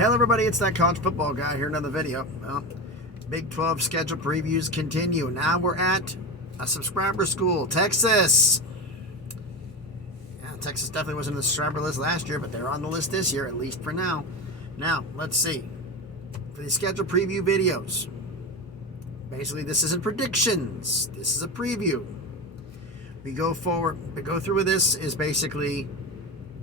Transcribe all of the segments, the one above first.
Hello everybody, it's that college football guy here, another video. Well, Big 12 schedule previews continue. Now we're at a subscriber school, Texas. Yeah, Texas definitely wasn't on the subscriber list last year, but they're on the list this year, at least for now. Now, let's see. For the schedule preview videos, basically this isn't predictions, this is a preview. We go through with this is basically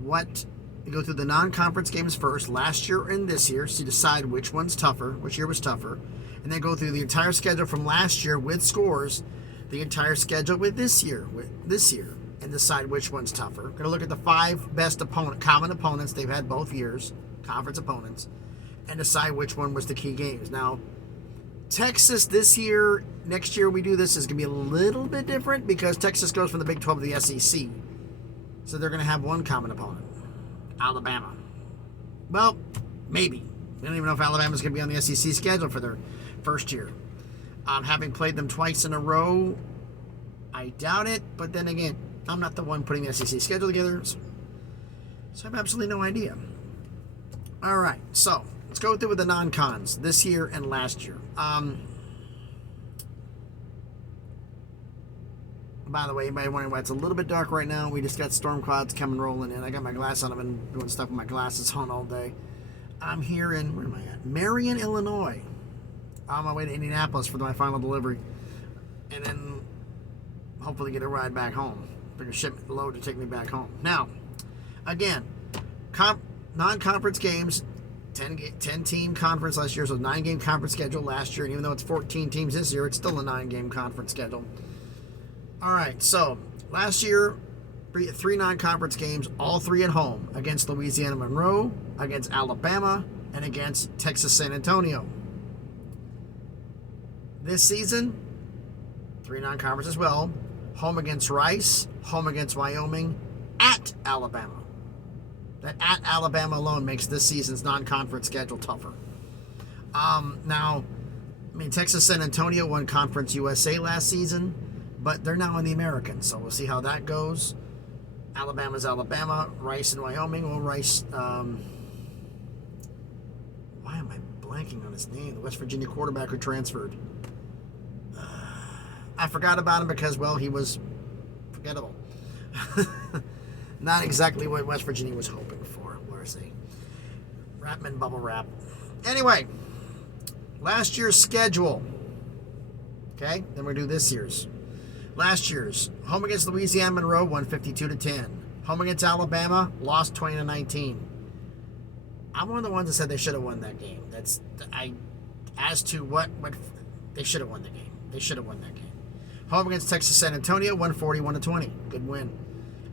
what we go through the non-conference games first, last year and this year, so you decide which one's tougher, which year was tougher, and then go through the entire schedule from last year with scores, the entire schedule with this year, and decide which one's tougher. We're going to look at the 5 best common opponents they've had both years, conference opponents, and decide which one was the key games. Now, Texas this year, next year we do this, is going to be a little bit different because Texas goes from the Big 12 to the SEC. So they're going to have one common opponent, Alabama. Well, maybe. We don't even know if Alabama's going to be on the SEC schedule for their first year. Having played them twice in a row, I doubt it. But then again, I'm not the one putting the SEC schedule together, so I have absolutely no idea. All right, so let's go through with the non-cons this year and last year. By the way, anybody wondering why it's a little bit dark right now? We just got storm clouds coming rolling in. I got my glass on. I've been doing stuff with my glasses on all day. I'm here in, where am I at? Marion, Illinois. On my way to Indianapolis for my final delivery. And then hopefully get a ride back home. Bring a shipment load to take me back home. Now, again, non-conference games, 10-team conference last year, so 9-game conference schedule last year. And even though it's 14 teams this year, it's still a 9-game conference schedule. All right, so last year, 3 non-conference games, all 3 at home, against Louisiana Monroe, against Alabama, and against Texas San Antonio. This season, 3 non-conference as well, home against Rice, home against Wyoming, at Alabama. That at Alabama alone makes this season's non-conference schedule tougher. Now, Texas San Antonio won Conference USA last season, but they're now in the American, so we'll see how that goes. Alabama's Alabama, Rice and Wyoming. Well, Rice, why am I blanking on his name? The West Virginia quarterback who transferred. I forgot about him because, well, he was forgettable. Not exactly what West Virginia was hoping for. Where's he? Rapman bubble wrap. Anyway, last year's schedule. Okay, then we'll do this year's. Last year's, home against Louisiana Monroe, won 52-10. Home against Alabama, lost 20-19. I'm one of the ones that said they should have won that game. As to what they should have won the game. They should have won that game. Home against Texas San Antonio, won 41-20. Good win.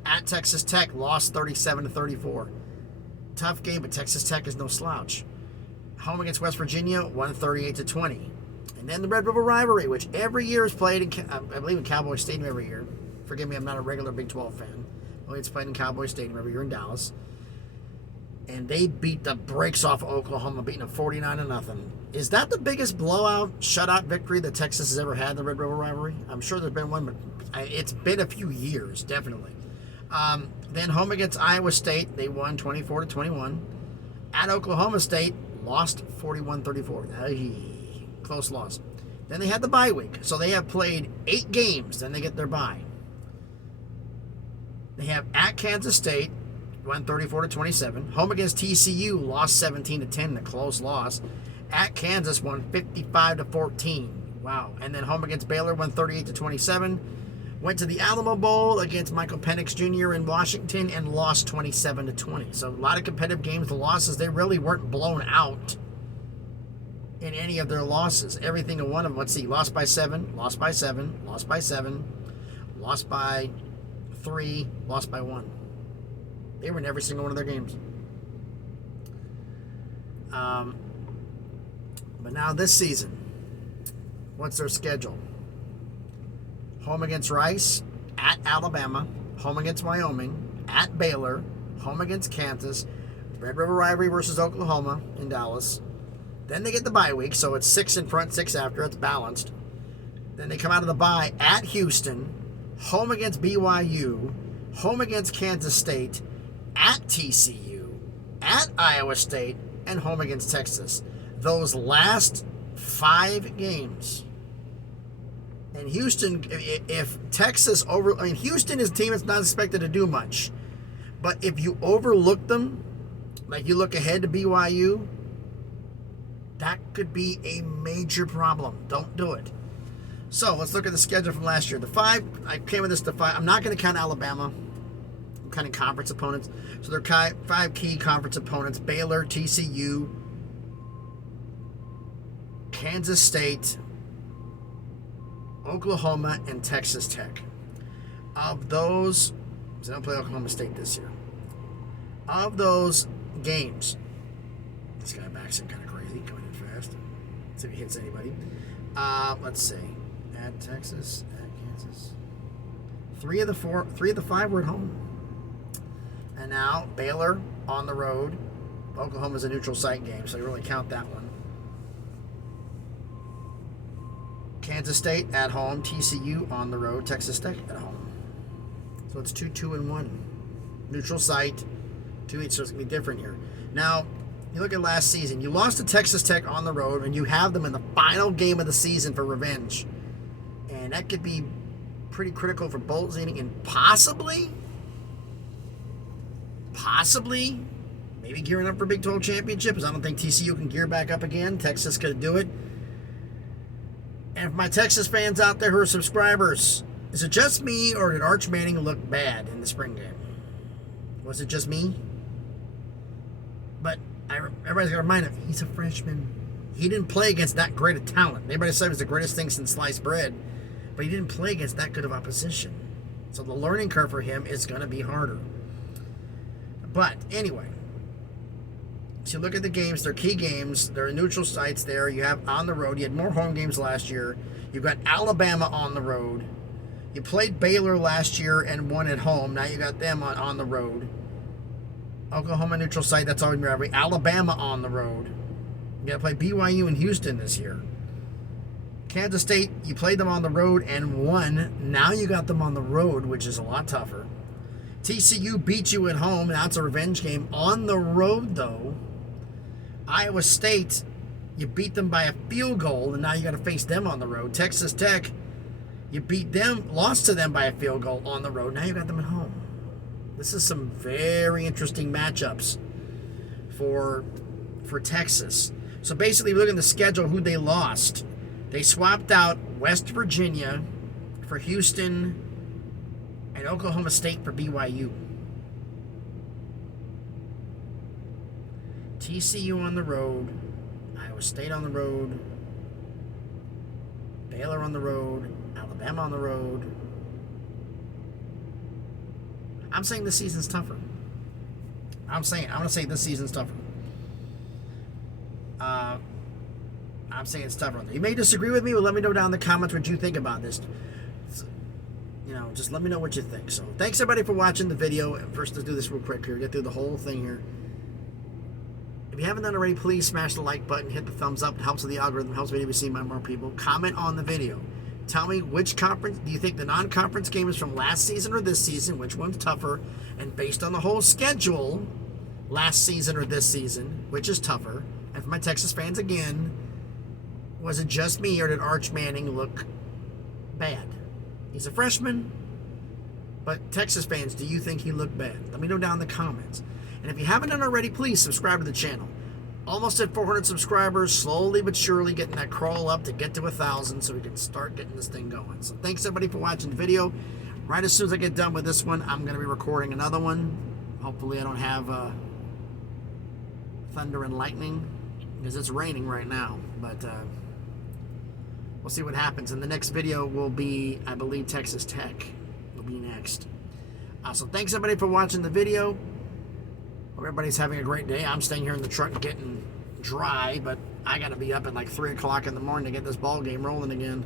At Texas Tech, lost 37-34. Tough game, but Texas Tech is no slouch. Home against West Virginia, won 38-20. And then the Red River Rivalry, which every year is played in, I believe, in Cowboy Stadium every year. Forgive me, I'm not a regular Big 12 fan. Well, it's played in Cowboy Stadium every year in Dallas. And they beat the brakes off of Oklahoma, beating them 49-0. Is that the biggest blowout, shutout victory that Texas has ever had in the Red River Rivalry? I'm sure there's been one, but it's been a few years, definitely. Then home against Iowa State, they won 24-21. At Oklahoma State, lost 41-34. Close loss. Then they had the bye week. So they have played 8 games. Then they get their bye. They have at Kansas State, won 34-27. Home against TCU, lost 17-10, a close loss. At Kansas, won 55-14. Wow. And then home against Baylor, won 38-27. Went to the Alamo Bowl against Michael Penix Jr. in Washington and lost 27-20. So a lot of competitive games. The losses, they really weren't blown out in any of their losses. Everything in one of them. Let's see. Lost by 7. Lost by 7. Lost by 7. Lost by 3. Lost by 1. They were in every single one of their games. But now this season, what's their schedule? Home against Rice, at Alabama, home against Wyoming, at Baylor, home against Kansas, Red River Rivalry versus Oklahoma in Dallas. Then they get the bye week, so it's 6 in front, 6 after. It's balanced. Then they come out of the bye at Houston, home against BYU, home against Kansas State, at TCU, at Iowa State, and home against Texas. Those last 5 games. And Houston, if Texas Houston is a team that's not expected to do much. But if you overlook them, like you look ahead to BYU, that could be a major problem. Don't do it. So let's look at the schedule from last year. I came with this to 5. I'm not going to count Alabama. I'm counting conference opponents. So there are 5 key conference opponents: Baylor, TCU, Kansas State, Oklahoma, and Texas Tech. Of those, I don't play Oklahoma State this year. Of those games, this guy backs in kind of crazy, coming in fast. Let's see if he hits anybody. Let's see. At Texas, at Kansas. 3 of the 5 were at home. And now Baylor on the road. Oklahoma's a neutral site game, so you really count that one. Kansas State at home, TCU on the road, Texas Tech at home. So it's 2-2-1. Neutral site, 2 each, so it's going to be different here. Now, you look at last season. You lost to Texas Tech on the road, and you have them in the final game of the season for revenge. And that could be pretty critical for bowl seeding and possibly, maybe gearing up for Big 12 championship, because I don't think TCU can gear back up again. Texas could do it. And for my Texas fans out there who are subscribers, is it just me, or did Arch Manning look bad in the spring game? Was it just me? But everybody's got to remind him, he's a freshman. He didn't play against that great a talent. Everybody said it was the greatest thing since sliced bread, but he didn't play against that good of opposition. So the learning curve for him is going to be harder. But anyway, so you look at the games, they're key games, they're neutral sites there. You have on the road, you had more home games last year. You've got Alabama on the road. You played Baylor last year and won at home. Now you got them on the road. Oklahoma neutral site, that's always rivalry. Alabama on the road. You got to play BYU and Houston this year. Kansas State, you played them on the road and won. Now you got them on the road, which is a lot tougher. TCU beat you at home. Now it's a revenge game. On the road, though, Iowa State, you beat them by a field goal, and now you got to face them on the road. Texas Tech, you beat them, lost to them by a field goal on the road. Now you got them at home. This is some very interesting matchups for Texas. So basically, look at the schedule, who they lost. They swapped out West Virginia for Houston and Oklahoma State for BYU. TCU on the road, Iowa State on the road, Baylor on the road, Alabama on the road. I'm saying this season's tougher. I'm going to say this season's tougher. I'm saying it's tougher. You may disagree with me, but let me know down in the comments what you think about this. Just let me know what you think. So, thanks everybody for watching the video. First, let's do this real quick here. Get through the whole thing here. If you haven't done already, please smash the like button, hit the thumbs up. It helps with the algorithm, helps me to be seen by more people. Comment on the video. Tell me which conference, do you think the non-conference game is from last season or this season? Which one's tougher? And based on the whole schedule, last season or this season, which is tougher? And for my Texas fans again, was it just me or did Arch Manning look bad? He's a freshman, but Texas fans, do you think he looked bad? Let me know down in the comments. And if you haven't done already, please subscribe to the channel. Almost at 400 subscribers, slowly but surely getting that crawl up to get to 1,000 so we can start getting this thing going. So thanks everybody for watching the video. Right as soon as I get done with this one, I'm going to be recording another one. Hopefully I don't have thunder and lightning because it's raining right now. But we'll see what happens. And the next video will be, I believe, Texas Tech will be next. So thanks everybody for watching the video. Hope everybody's having a great day. I'm staying here in the truck getting dry, but I got to be up at like 3 o'clock in the morning to get this ball game rolling again.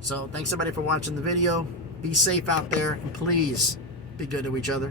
So thanks everybody for watching the video. Be safe out there, and please be good to each other.